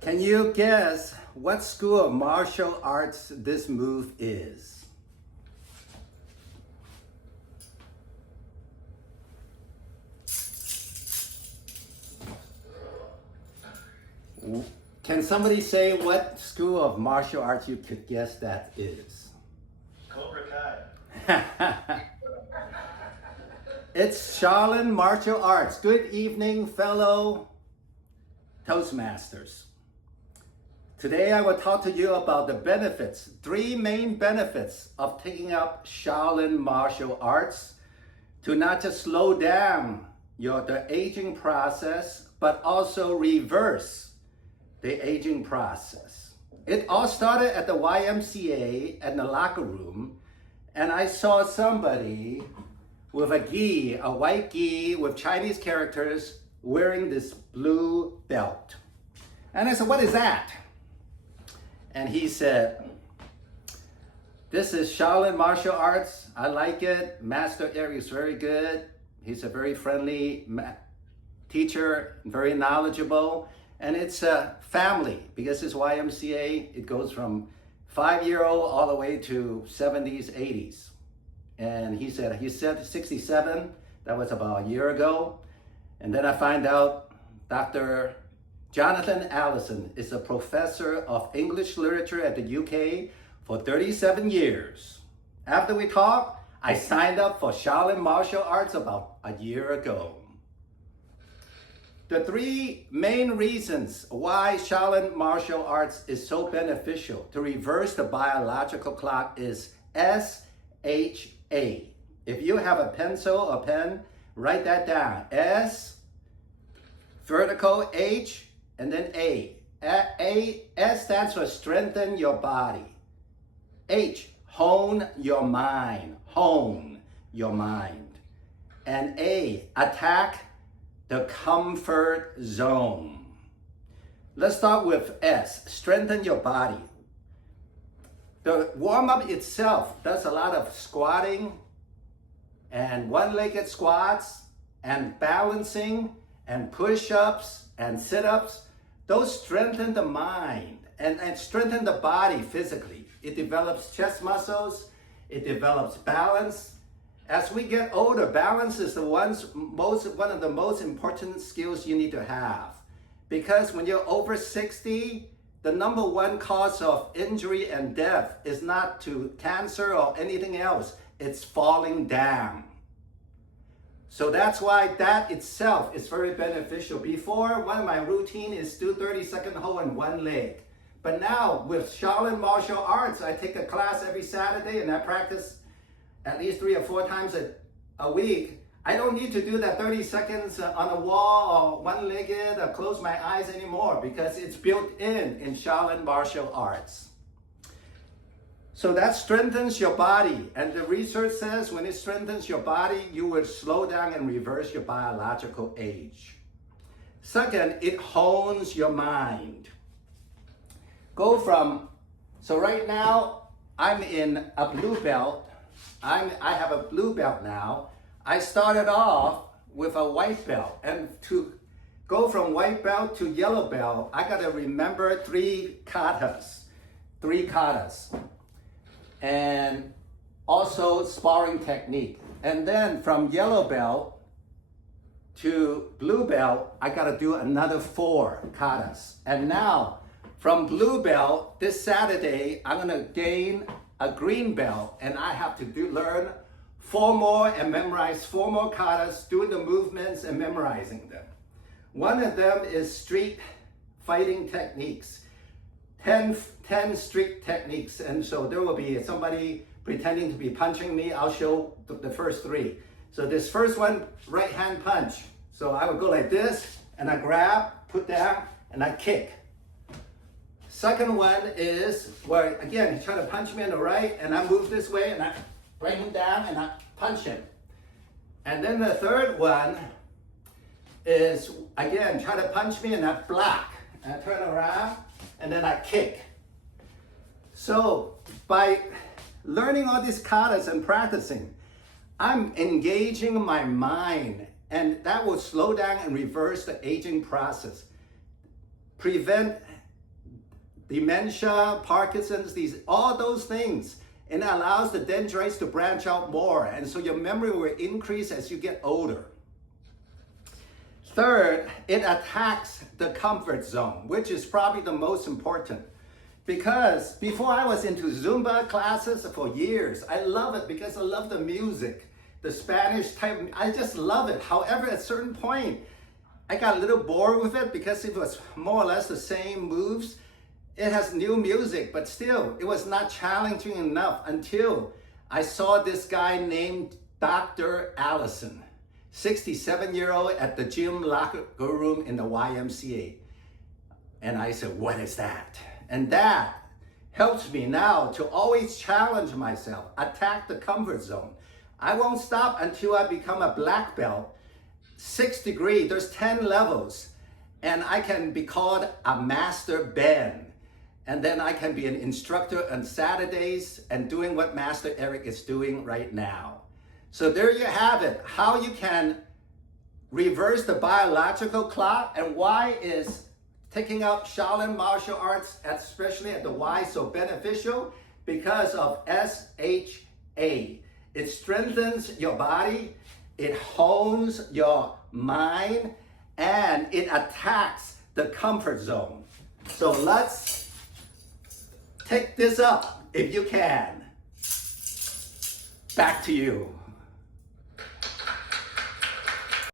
Can you guess what school of martial arts this move is? Can somebody say what school of martial arts you could guess that is? Cobra Kai. It's Shaolin Martial Arts. Good evening, fellow Toastmasters. Today I will talk to you about the benefits, 3 main benefits of taking up Shaolin Martial Arts to not just slow down the aging process, but also reverse the aging process. It all started at the YMCA in the locker room, and I saw somebody with a gi, a white gi with Chinese characters, wearing this blue belt. And I said, "What is that?" And he said, "This is Shaolin Martial Arts. I like it. Master Eric is very good. He's a very friendly teacher, very knowledgeable. And it's a family because it's YMCA. It goes from 5-year-old all the way to 70s, 80s. And he said 67. That was about a year ago. And then I find out Dr. Jonathan Allison is a professor of English literature at the UK for 37 years. After we talked, I signed up for Shaolin Martial Arts about a year ago. The 3 main reasons why Shaolin Martial Arts is so beneficial to reverse the biological clock is S.H.A. If you have a pencil or pen, write that down. S, vertical, H, and then A. S stands for strengthen your body. H, hone your mind. Hone your mind. And A, attack the comfort zone. Let's start with S, strengthen your body. The warm-up itself does a lot of squatting and one-legged squats and balancing and push-ups and sit-ups. Those strengthen the mind and strengthen the body physically. It develops chest muscles, it develops balance. As we get older, balance is one of the most important skills you need to have. Because when you're over 60, the number 1 cause of injury and death is not to cancer or anything else. It's falling down. So that's why that itself is very beneficial. Before, one of my routine is do 30-second hold in one leg. But now with Shaolin Martial Arts, I take a class every Saturday and I practice at least 3 or 4 times a week. I don't need to do that 30 seconds on a wall or one-legged or close my eyes anymore because it's built in Shaolin Martial Arts. So that strengthens your body. And the research says when it strengthens your body, you will slow down and reverse your biological age. Second, it hones your mind. So right now, I'm in a blue belt. I have a blue belt now. I started off with a white belt, and to go from white belt to yellow belt, I gotta remember 3 katas, and also sparring technique. And then from yellow belt to blue belt, I gotta do another 4 katas. And now from blue belt, this Saturday, I'm gonna gain a green belt, and I have to learn 4 more and memorize 4 more katas, doing the movements and memorizing them. One of them is street fighting techniques, 10 street techniques, and so there will be somebody pretending to be punching me. I'll show the first 3. So this first one, right hand punch. So I would go like this, and I grab, put down, and I kick. Second one is where, again, he's trying to punch me on the right, and I move this way, and I bring him down, and I punch him. And then the third one is, again, try to punch me, and I block. And I turn around, and then I kick. So by learning all these katas and practicing, I'm engaging my mind, and that will slow down and reverse the aging process. Prevent dementia, Parkinson's, all those things. And it allows the dendrites to branch out more. And so your memory will increase as you get older. Third, it attacks the comfort zone, which is probably the most important. Because before I was into Zumba classes for years, I love it because I love the music, the Spanish type, I just love it. However, at a certain point, I got a little bored with it because it was more or less the same moves. It has new music, but still, it was not challenging enough until I saw this guy named Dr. Allison, 67-year-old at the gym locker room in the YMCA. And I said, what is that? And that helps me now to always challenge myself, attack the comfort zone. I won't stop until I become a black belt, 6th degree, there's 10 levels, and I can be called a master Ben. And then I can be an instructor on Saturdays and doing what Master Eric is doing right now. So there you have it, how you can reverse the biological clock and why is taking up Shaolin Martial Arts, especially at the Y, so beneficial because of S.H.A. It strengthens your body, it hones your mind, and it attacks the comfort zone. So let's take this up if you can. Back to you.